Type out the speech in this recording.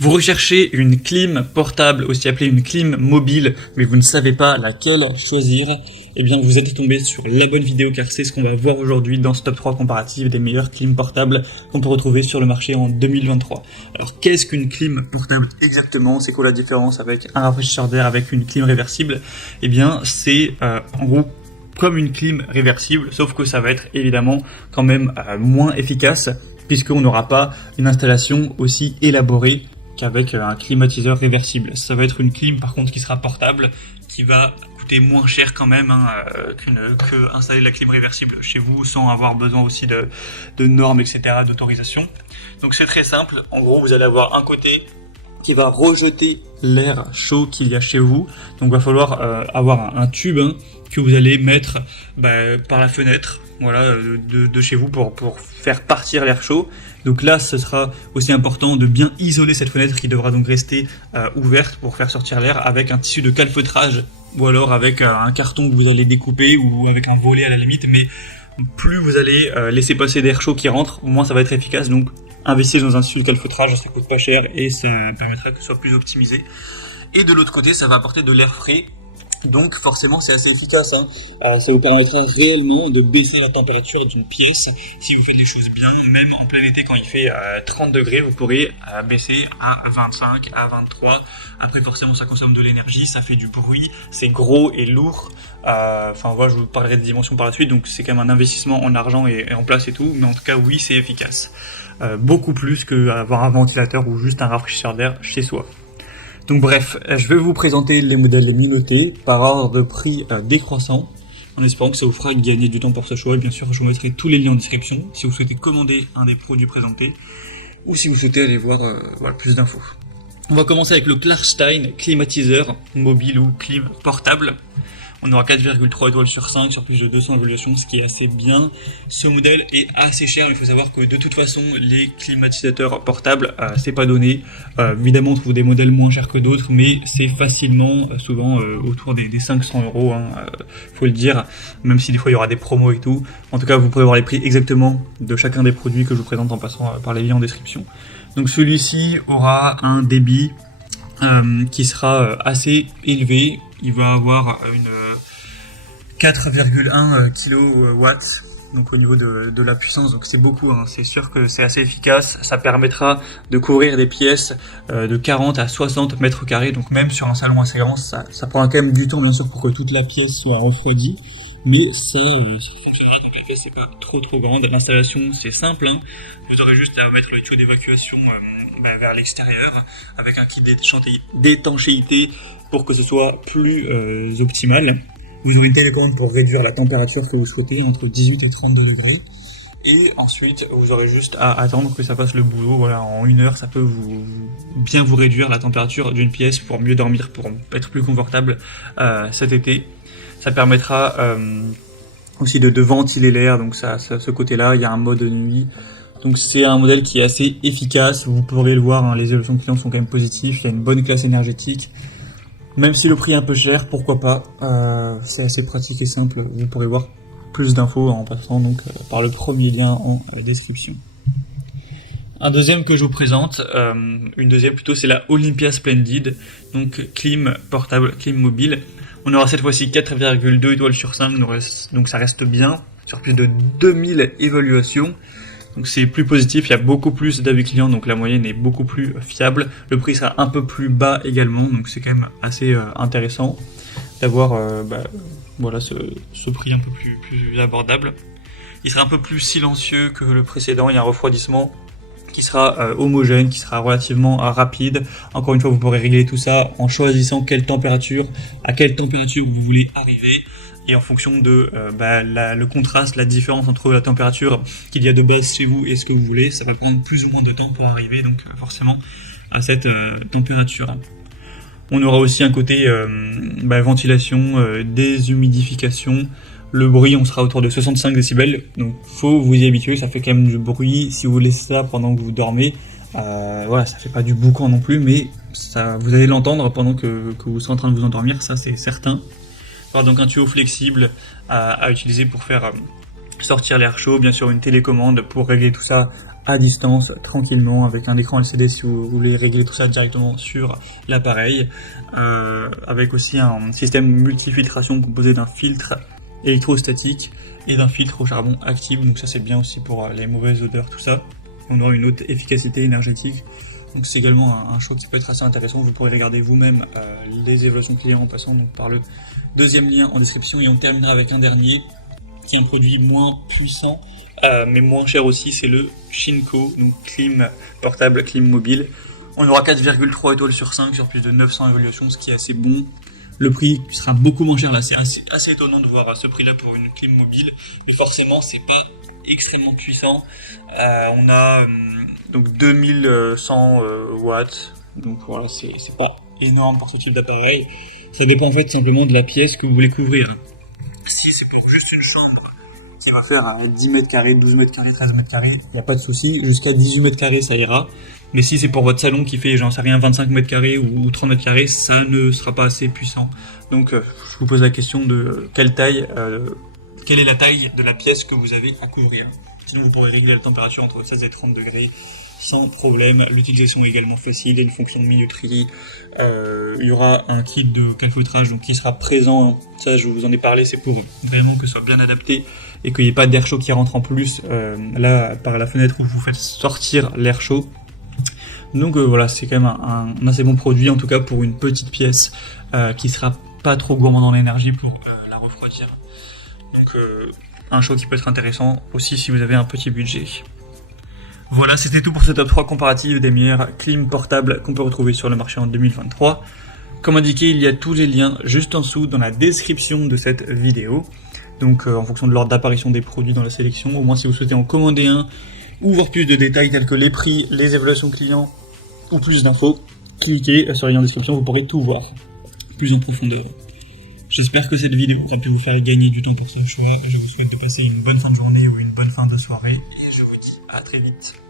Vous recherchez une clim portable, aussi appelée une clim mobile, mais vous ne savez pas laquelle choisir, eh bien vous êtes tombé sur la bonne vidéo car c'est ce qu'on va voir aujourd'hui dans ce top 3 comparatif des meilleures clims portables qu'on peut retrouver sur le marché en 2023. Alors qu'est-ce qu'une clim portable exactement? C'est quoi la différence avec un rafraîchisseur d'air avec une clim réversible? Eh bien c'est en gros comme une clim réversible, sauf que ça va être évidemment quand même moins efficace puisqu'on n'aura pas une installation aussi élaborée qu'avec un climatiseur réversible. Ça va être une clim par contre qui sera portable, qui va coûter moins cher quand même que installer la clim réversible chez vous sans avoir besoin aussi de normes, etc., d'autorisation. Donc c'est très simple, en gros vous allez avoir un côté qui va rejeter l'air chaud qu'il y a chez vous, donc il va falloir avoir un tube que vous allez mettre par la fenêtre, voilà, de chez vous pour faire partir l'air chaud. Donc là, ce sera aussi important de bien isoler cette fenêtre qui devra donc rester ouverte pour faire sortir l'air avec un tissu de calfeutrage ou alors avec un carton que vous allez découper ou avec un volet à la limite. Mais plus vous allez laisser passer d'air chaud qui rentre, moins ça va être efficace. Donc investissez dans un tissu de calfeutrage, ça coûte pas cher et ça permettra que ce soit plus optimisé. Et de l'autre côté, ça va apporter de l'air frais. Donc forcément c'est assez efficace, ça vous permettra réellement de baisser la température d'une pièce si vous faites les choses bien. Même en plein été quand il fait 30 degrés, vous pourrez baisser à 25, à 23. Après forcément ça consomme de l'énergie, ça fait du bruit, c'est gros et lourd. Enfin voilà, je vous parlerai de dimensions par la suite, donc c'est quand même un investissement en argent et en place et tout. Mais en tout cas oui, c'est efficace. Beaucoup plus qu'avoir un ventilateur ou juste un rafraîchisseur d'air chez soi. Donc bref, je vais vous présenter les modèles les mieux notés par ordre de prix décroissant, en espérant que ça vous fera gagner du temps pour ce choix. Et bien sûr, je vous mettrai tous les liens en description si vous souhaitez commander un des produits présentés ou si vous souhaitez aller voir plus d'infos. On va commencer avec le Klarstein climatiseur mobile ou clim portable. On aura 4,3 étoiles sur 5 sur plus de 200 évaluations, ce qui est assez bien. Ce modèle est assez cher, mais il faut savoir que de toute façon, les climatisateurs portables, c'est pas donné. Évidemment, on trouve des modèles moins chers que d'autres, mais c'est facilement, souvent, autour des 500 €, faut le dire, même si des fois il y aura des promos et tout. En tout cas, vous pourrez voir les prix exactement de chacun des produits que je vous présente en passant par les liens en description. Donc celui-ci aura un débit qui sera assez élevé. Il va avoir une 4,1 kW, donc au niveau de la puissance, donc c'est beaucoup, c'est sûr que c'est assez efficace. Ça permettra de couvrir des pièces de 40 à 60 mètres carrés, donc même sur un salon assez grand, ça prendra quand même du temps bien sûr pour que toute la pièce soit refroidie, mais ça fonctionnera, donc la pièce n'est pas trop grande. L'installation c'est simple, vous aurez juste à mettre le tuyau d'évacuation vers l'extérieur avec un kit d'étanchéité pour que ce soit plus optimal. Vous aurez une télécommande pour réduire la température que vous souhaitez entre 18 et 32 degrés. Et ensuite, vous aurez juste à attendre que ça fasse le boulot. Voilà, en 1 heure, ça peut bien vous réduire la température d'une pièce pour mieux dormir, pour être plus confortable cet été. Ça permettra aussi de ventiler l'air, donc ça, ce côté-là, il y a un mode nuit. Donc c'est un modèle qui est assez efficace, vous pourrez le voir, les évaluations clients sont quand même positives, il y a une bonne classe énergétique. Même si le prix est un peu cher, pourquoi pas, c'est assez pratique et simple, vous pourrez voir plus d'infos en passant donc par le premier lien en description. Un deuxième que je vous présente, une deuxième plutôt, c'est la Olympia Splendid, donc clim portable, clim mobile. On aura cette fois-ci 4,2 étoiles sur 5, donc ça reste bien, sur plus de 2000 évaluations. Donc c'est plus positif, il y a beaucoup plus d'avis clients, donc la moyenne est beaucoup plus fiable. Le prix sera un peu plus bas également, donc c'est quand même assez intéressant d'avoir voilà, ce prix un peu plus abordable. Il sera un peu plus silencieux que le précédent, il y a un refroidissement qui sera homogène, qui sera relativement rapide. Encore une fois, vous pourrez régler tout ça en choisissant à quelle température vous voulez arriver. Et en fonction de le contraste, la différence entre la température qu'il y a de base chez vous et ce que vous voulez, ça va prendre plus ou moins de temps pour arriver donc forcément à cette température. On aura aussi un côté ventilation, déshumidification. Le bruit, on sera autour de 65 décibels, donc faut vous y habituer, ça fait quand même du bruit. Si vous laissez ça pendant que vous dormez, voilà, ça fait pas du boucan non plus, mais ça, vous allez l'entendre pendant que vous serez en train de vous endormir, ça c'est certain. Donc un tuyau flexible à utiliser pour faire sortir l'air chaud, bien sûr une télécommande pour régler tout ça à distance, tranquillement, avec un écran LCD si vous voulez régler tout ça directement sur l'appareil, avec aussi un système multifiltration composé d'un filtre électrostatique et d'un filtre au charbon actif, donc ça c'est bien aussi pour les mauvaises odeurs, tout ça. On aura une haute efficacité énergétique, donc c'est également un choix qui peut être assez intéressant. Vous pourrez regarder vous-même les évaluations clients en passant donc par le deuxième lien en description, et on terminera avec un dernier qui est un produit moins puissant mais moins cher aussi, c'est le Shinko, donc clim portable, clim mobile. On aura 4,3 étoiles sur 5 sur plus de 900 évaluations, ce qui est assez bon. Le prix sera beaucoup moins cher là, c'est assez étonnant de voir à ce prix là pour une clim mobile, mais forcément c'est pas extrêmement puissant. On a donc 2100 watts, donc voilà, c'est pas énorme pour ce type d'appareil. Ça dépend en fait simplement de la pièce que vous voulez couvrir. Si c'est pour juste une chambre qui va faire 10 mètres carrés, 12 mètres carrés, 13 mètres carrés, il n'y a pas de souci, jusqu'à 18 mètres carrés ça ira. Mais si c'est pour votre salon qui fait, j'en sais rien, 25 mètres carrés ou 30 mètres carrés, ça ne sera pas assez puissant. Donc je vous pose la question de quelle est la taille de la pièce que vous avez à couvrir. Sinon vous pourrez régler la température entre 16 et 30 degrés sans problème. L'utilisation est également facile, il y a une fonction de minuterie, il y aura un kit de calfeutrage donc qui sera présent, ça je vous en ai parlé, c'est pour vraiment que ce soit bien adapté et qu'il n'y ait pas d'air chaud qui rentre en plus là par la fenêtre où vous faites sortir l'air chaud. Donc voilà, c'est quand même un assez bon produit, en tout cas pour une petite pièce qui sera pas trop gourmand en énergie pour la refroidir. Donc un choix qui peut être intéressant aussi si vous avez un petit budget. Voilà, c'était tout pour ce top 3 comparatif des meilleures clim portables qu'on peut retrouver sur le marché en 2023. Comme indiqué, il y a tous les liens juste en dessous dans la description de cette vidéo. Donc en fonction de l'ordre d'apparition des produits dans la sélection, au moins si vous souhaitez en commander un ou voir plus de détails tels que les prix, les évaluations clients ou plus d'infos, cliquez sur le lien en description, vous pourrez tout voir plus en profondeur. J'espère que cette vidéo a pu vous faire gagner du temps pour ce choix. Je vous souhaite de passer une bonne fin de journée ou une bonne fin de soirée et je vous dis à très vite.